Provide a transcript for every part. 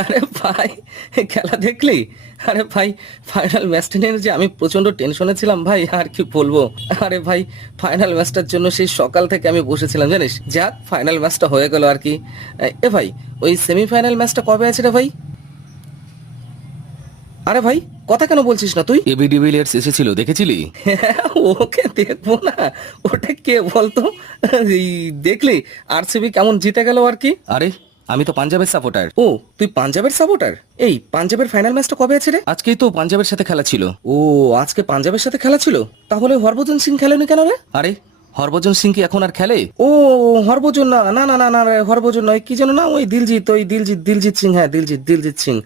আরে ভাই, খেলা দেখলি? আরে ভাই, ফাইনাল ম্যাচটা নিয়ে যে আমি প্রচন্ড টেনশনে ছিলাম ভাই, আর কি বলবো। আরে ভাই, ফাইনাল ম্যাচটার জন্য সেই সকাল থেকে আমি বসেছিলাম জানিস। যাক, ফাইনাল ম্যাচটা হয়ে গেল আর কি। এ ভাই, ওই সেমিফাইনাল ম্যাচটা কবে আছে রে ভাই? আরে ভাই, কথা কেন বলছিস না তুই? এবি ডিভিলিয়ার্স এসেছিল, দেখেছিলি? ওকে দেখবো না? ওটা কে বলতো? এই দেখলি আরসিবি কেমন জিতে গেল আর কি। আরে, আমি তো পাঞ্জাবের সাপোর্টার। ও, তুই পাঞ্জাবের সাপোর্টার? এই পাঞ্জাবের ফাইনাল ম্যাচটা কবে আছে রে? আজকেই তো পাঞ্জাবের সাথে খেলা ছিল। ও, আজকে পাঞ্জাবের সাথে খেলা ছিল? তাহলে হরভজন সিং খেলেনি কেন রে? আরে, হরভজন সিং কি এখন আর খেলে? ও, হরভজন না না না না না রে, হরভজন নয়, কি যেন না, ওই দিলজিৎ, ওই দিলজিৎ, দিলজিৎ সিং, হ্যাঁ দিলজিৎ সিং।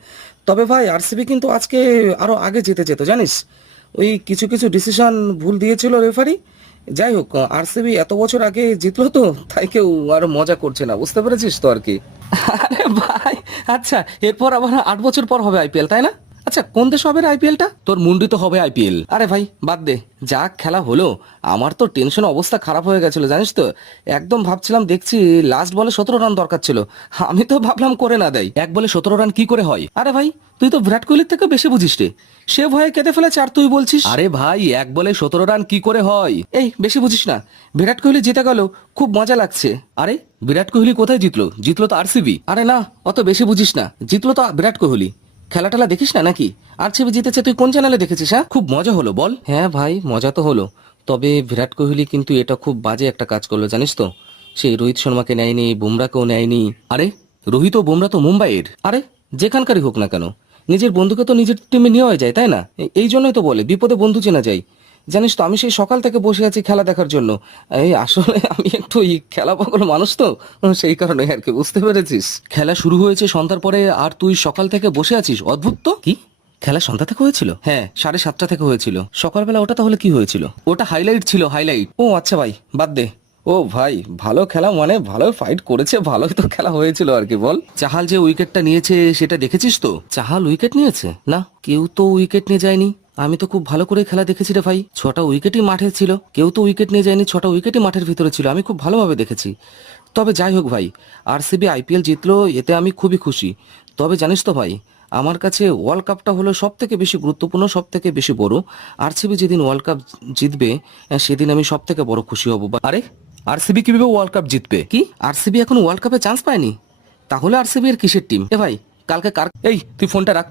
তবে ভাই, আরসিবি কিন্তু আজকে আরো আগে জিতে যেত জানিস। ওই কিছু কিছু ডিসিশন ভুল দিয়েছিল রেফারি। যাই হোক, আরসিবি এত বছর আগে জিতলো তো, তাই কেউ আর মজা করছে না, বুঝতে পেরেছিস তো আর কি। আরে ভাই, আচ্ছা, এরপর আবার 8 বছর পর হবে আইপিএল, তাই না? আচ্ছা, কোন দেশ হবে আইপিএলটা? তোর মুন্ডি তো হবে আইপিএল। আরে ভাই বাদ দে, যা খেলা হলো। আমার তো টেনশন অবস্থা খারাপ হয়ে গেছিল জানিস তো। একদম ভাবছিলাম, দেখছি লাস্ট বলে 17 রান দরকার ছিল। আমি তো ভাবলাম করে না দেয়। এক বলে 17 রান কি করে হয়? আরে ভাই, তুই তো বিরাট কোহলির থেকে বেশি বুঝিস রে। সে ভয়ে কেঁদে ফেলেছে আর তুই বলছিস? আরে ভাই, এক বলে 17 রান কি করে হয়? এই বেশি বুঝিস না। বিরাট কোহলি জিতে গেল, খুব মজা লাগছে। আরে, বিরাট কোহলি কোথায় জিতলো? জিতলো তো আরসিবি। আরে না, অত বেশি বুঝিস না, জিতলো তো বিরাট কোহলি। খেলা টেলা দেখিস না নাকি? আরসিবি জিতেছে, তুই কোন চ্যানেলে দেখেছিস? হ্যাঁ, খুব মজা হলো বল। হ্যাঁ ভাই, মজা তো হলো। তবে বিরাট কোহলি কিন্তু এটা খুব বাজে একটা কাজ করলো জানিস তো। সেই রোহিত শর্মাকে নেয়নি, বুমরাকেও নেয়নি। আরে, রোহিত ও বুমরা তো মুম্বাইয়ের। আরে, যেখানকারই হোক না কেন, নিজের বন্ধুকে তো নিজের টিমে নেওয়া যায়, তাই না? এই জন্যই তো বলে বিপদে বন্ধু চেনা যায়। জানিস তো, আমি সেই সকাল থেকে বসে আছি খেলা দেখার জন্য। এই আসলে আমি একটু খেলা পাগল মানুষ তো, সেই কারণে আর কি, বুঝতে পেরেছিস? খেলা শুরু হয়েছে সন্ধ্যার পরে, আর তুই সকাল থেকে বসে আছিস? অদ্ভুত তো। কি, খেলা সন্ধ্যা থেকে হয়েছিল? হ্যাঁ, 7:30 থেকে হয়েছিল। সকালবেলা ওটা তাহলে কি হয়েছিল? ওটা হাইলাইট ছিল, হাইলাইট। ও আচ্ছা ভাই, বাদ দে। ও ভাই, ভালো খেলা মানে ভালো ফাইট করেছে, ভালোই তো খেলা হয়েছিল আর কি, বল। চাহাল যে উইকেটটা নিয়েছে সেটা দেখেছিস তো? চাহাল উইকেট নিয়েছে? না, কেউ তো উইকেট নিয়ে যায়নি। আমি তো খুব ভালো করে খেলা দেখেছি রে ভাই, 6টা উইকেটই মাঠে ছিল, কেউ তো উইকেট নিয়ে যায়নি, 6টা উইকেটই মাঠের ভিতরে ছিল, আমি খুব ভালোভাবে দেখেছি। তবে যাই হোক ভাই, আরসিবি আইপিএল জিতলো, এতে আমি খুবই খুশি। তবে জানিস তো ভাই, আমার কাছে ওয়ার্ল্ড কাপটা হলো সব থেকে বেশি গুরুত্বপূর্ণ, সব থেকে বেশি বড়। আরসিবি যেদিন ওয়ার্ল্ড কাপ জিতবে, সেদিন আমি সব থেকে বড় খুশি হব। আরে, আরসিবি কিভাবে ওয়ার্ল্ড কাপ জিতবে? কি, আরসিবি এখন ওয়ার্ল্ড কাপে চান্স পায়নি? তাহলে আরসিবি এর কিসের টিম? এ ভাই, কালকে কার। এই, তুই ফোনটা রাখ।